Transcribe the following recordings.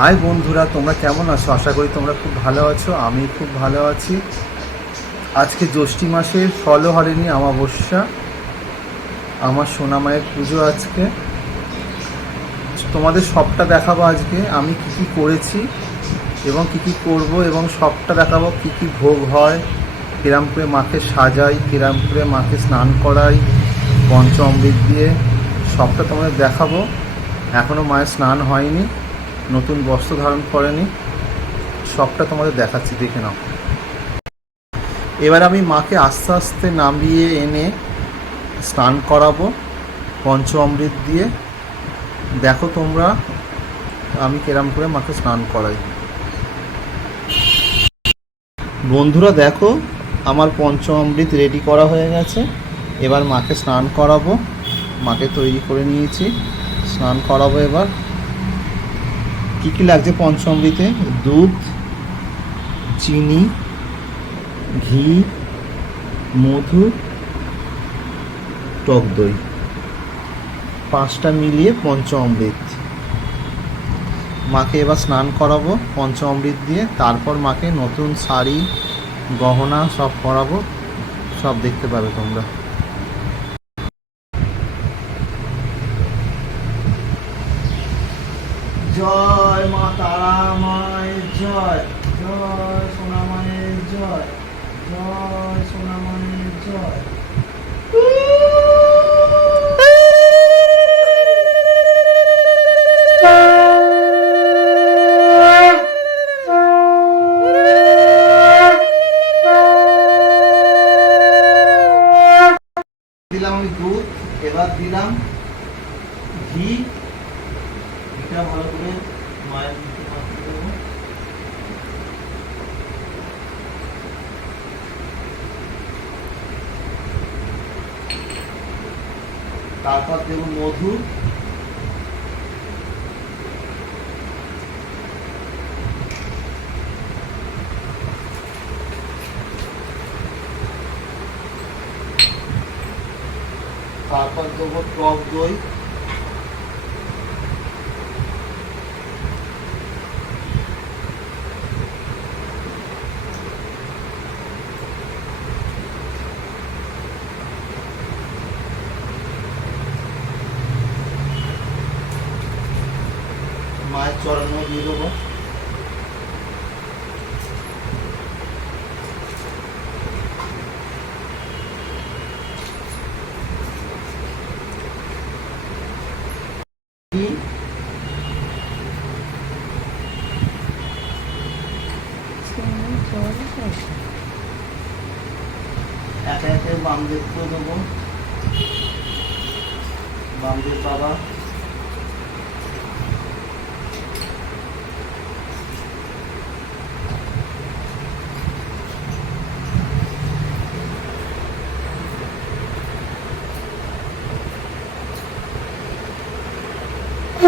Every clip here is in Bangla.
হাই বন্ধুরা, তোমরা কেমন আছো? আশা করি তোমরা খুব ভালো আছো, আমি খুব ভালো আছি। আজকে জ্যৈষ্ঠী মাসের ফলহারিণী অমাবস্যা, আমার সোনামায়ের পুজো আজকে। তোমাদের সবটা দেখাবো আজকে, আমি কি কি করেছি এবং কি কি করব এবং সবটা দেখাবো, কি কি ভোগ হয়, কিরাম করে মাকে সাজাই, কিরাম করে মাকে স্নান করাই পঞ্চ অমৃত দিয়ে, সবটা তোমাদের দেখাবো। এখনও মায়ের স্নান হয়নি। নতুন বস্ত্র ধারণ করেনি। সবটা তোমাদের দেখাচ্ছি, দেখে নাও। এবার আমি মাকে আস্তে আস্তে নামিয়ে এনে স্নান করাবো পঞ্চ অমৃত দিয়ে। দেখো তোমরা, আমি কেরাম করে মাকে স্নান করাই। বন্ধুরা, দেখো, আমার পঞ্চ অমৃত রেডি করা হয়ে গেছে। এবার মাকে স্নান করাবো। মাকে তৈরি করে নিয়েছি। স্নান করাবো এবার। কি কি লাগছে পঞ্চমৃতে? দুধ, চিনি, ঘি, মধু, টক দই। পাঁচটা মিলিয়ে পঞ্চ অমৃত মাকে এবার স্নান করাবো পঞ্চ অমৃত দিয়ে। তারপর মাকে নতুন শাড়ি, গহনা সব করাবো সব দেখতে পাবে তোমরা। জয় মা তারা মায়ের জয় জয় সোনা মায়ের জয় জয় সোনা মায়ের জয়। দিলাম আমি দুধ, এবার দিলাম ঘি। এটা ভালো করে মায়ের মুখে মাখিয়ে দেবো। তারপর দেবো মধু। তারপর দেবো টক দই। মায়ের চরণও দিয়ে দেবো। একে একে দেবো। বামদেব বাবা।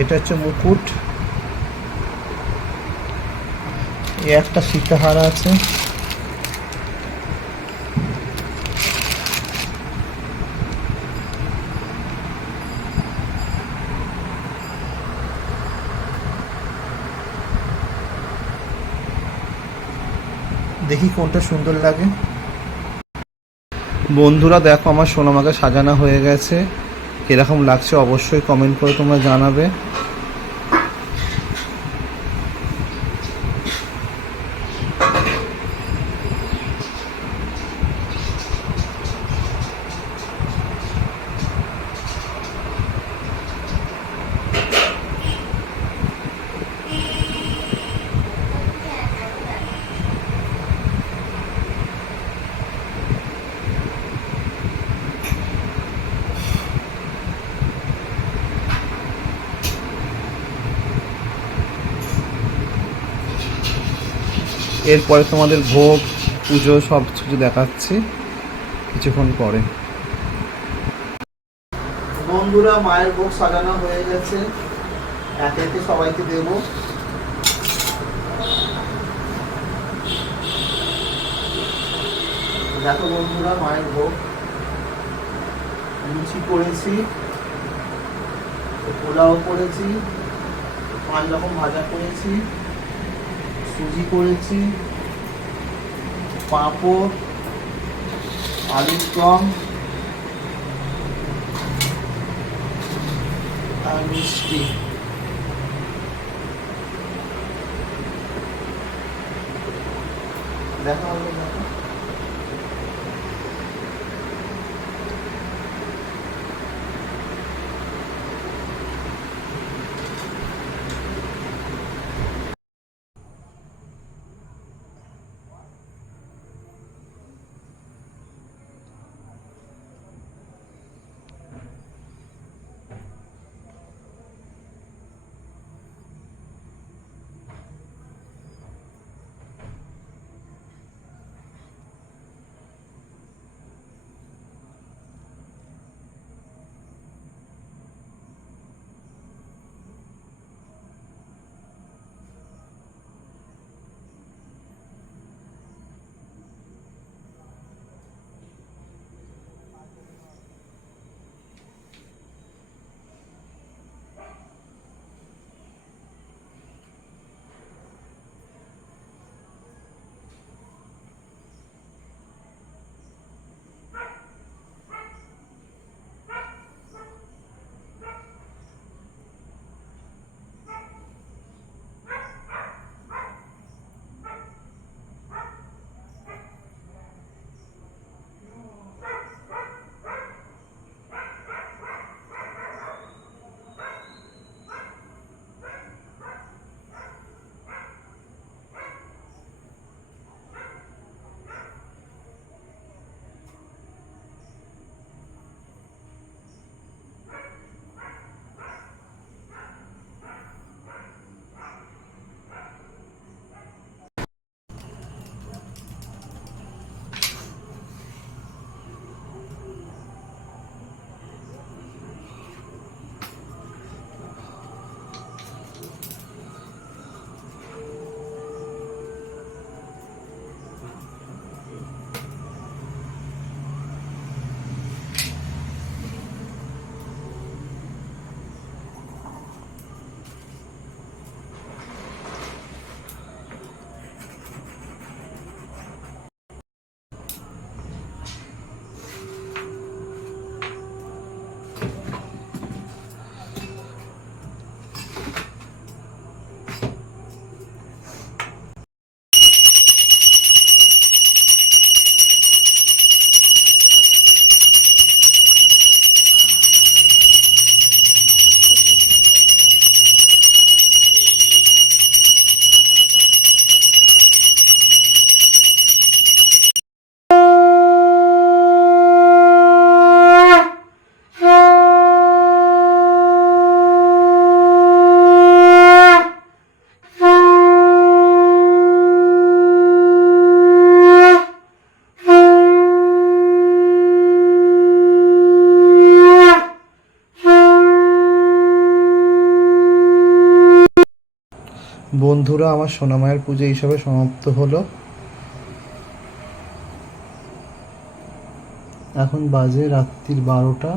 এটা হচ্ছে মুকুট। এ একটা সীতাহার আছে দেখি কোনটা সুন্দর লাগে? বন্ধুরা, দেখো আমার সোনামাকে সাজানো হয়ে গেছে। কীরকম লাগছে অবশ্যই কমেন্ট করে তোমরা জানাবে। এরপরে তোমাদের ভোগ, পুজো, সব কিছু দেখাচ্ছি কিছুক্ষণ পরে। বন্ধুরা, মায়ের ভোগ সাজানো হয়ে গেছে। একে একে সবাইকে দেব। দেখো বন্ধুরা, মায়ের ভোগ। লুচি করেছি, পোলাও করেছি, পাঁচ রকম ভাজা করেছি। সুজি করেছি। পাঁপড় আলুর দম আর মিষ্টি। দেখা হবে। বন্ধুরা আমার সোনামায়ের পুজো হিসাবে সমাপ্ত হলো। এখন বাজে রাত্রির বারোটা।